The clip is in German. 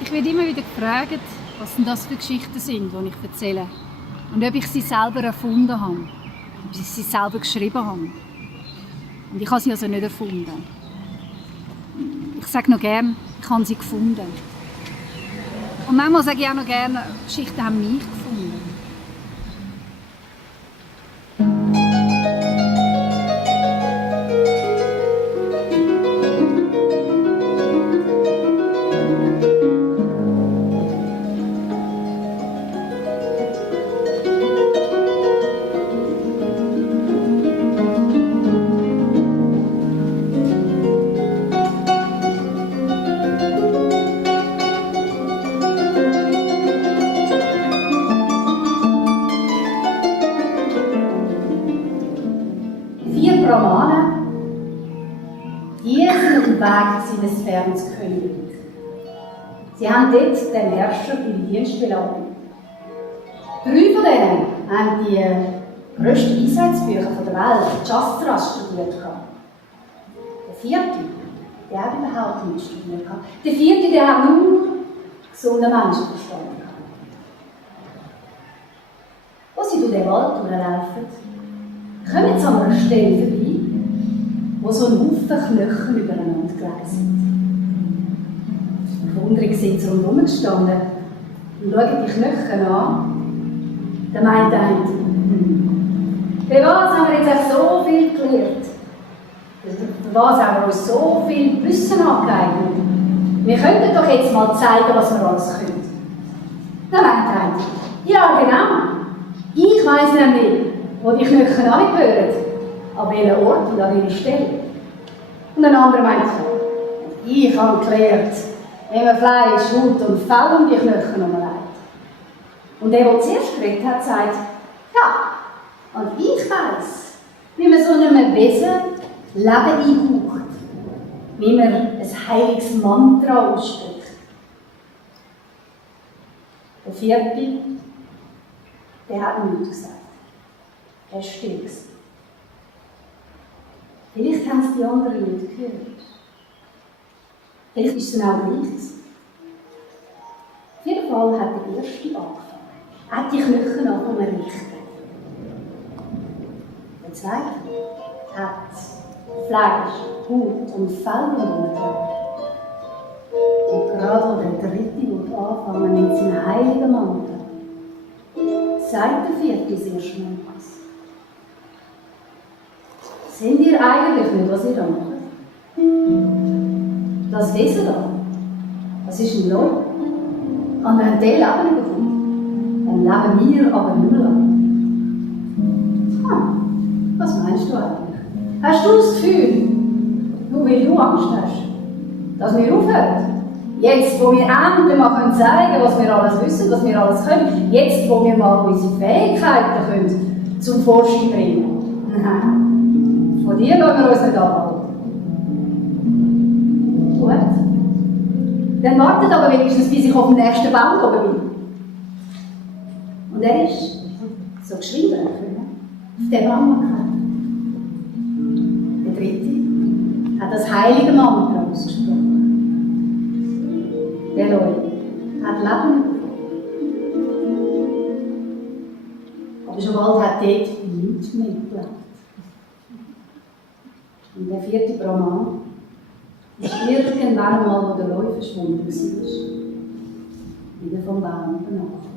Ich werde immer wieder gefragt, was denn das für Geschichten sind, die ich erzähle. Und ob ich sie selber erfunden habe. Ob ich sie selber geschrieben habe. Und ich habe sie also nicht erfunden. Ich sage noch gerne, ich habe sie gefunden. Und manchmal sage ich auch noch gerne, Geschichten haben mich gefunden. Romane, die sind auf dem Weg seines Fernskönigs. Sie haben dort den Herrscher in Dienst belassen. 3 von denen haben die grössten Weisheitsbücher der Welt, Shastra, studiert. Der 4., der hat überhaupt nicht studiert. Der 4., der hat nur gesunden Menschenverstand. Als sie durch den Wald durchlaufen, kommen sie an einer Stelle vorbei, wo so ein Haufen Knochen übereinander gelegt sind. Verwunderung sind sie rundherum gestanden und schauen die Knochen an. Der meint bei was haben wir jetzt so viel gelernt? Bei was haben wir uns so viel Wissen angeeignet? Wir könnten doch jetzt mal zeigen, was wir alles können. Der meint ja genau, ich weiss nämlich, wo die Knochen angehören, an welchem Ort und an welcher Stelle. Und ein anderer meint, ich habe gelernt, wenn man Fleisch, Haut und Fell um die Knochen herumlegt. Und der zuerst geredet hat, sagt, ja, und ich weiss, wie man so einem Wesen Leben einhaucht, wie man ein heiliges Mantra ausspricht. Der 4., der hat nichts gesagt. Er war still. Vielleicht haben es die anderen nicht gehört. Vielleicht ist es auch nicht. Auf jeden Fall hat der Erste angefangen. Er hat die Knochen angefangen richten. Der 2. hat Fleisch, Haut und Fell umgebracht. Und gerade der 3. will anfangen mit seinem heiligen Mantra. Sagt der 4. sehr schnell was. Seht ihr eigentlich nicht, was ihr da macht? Das Wesen da, das ist ein Leut. Und wir haben den Leben bekommen. Dann leben wir aber nicht mehr lang. Was meinst du eigentlich? Hast du das Gefühl, nur weil du Angst hast, dass wir aufhören? Jetzt, wo wir endlich mal zeigen können, was wir alles wissen, was wir alles können. Jetzt, wo wir mal unsere Fähigkeiten können, zum Vorschein bringen. Nein. Von dir wollen wir uns nicht abhalten. Gut. Dann wartet aber wenigstens, bis ich auf dem nächsten Baum oben bin. Und er ist so geschrieben, auf den Baum geklettert. Der 3. hat das heilige Mantra ausgesprochen. Der Leute hat Leben bekommen. Aber schon bald hat dort nichts mehr gelebt. Und der 4. Brahman ist irgendwann mal, wo der Läufer verschwunden war, wieder vom Baum benannt.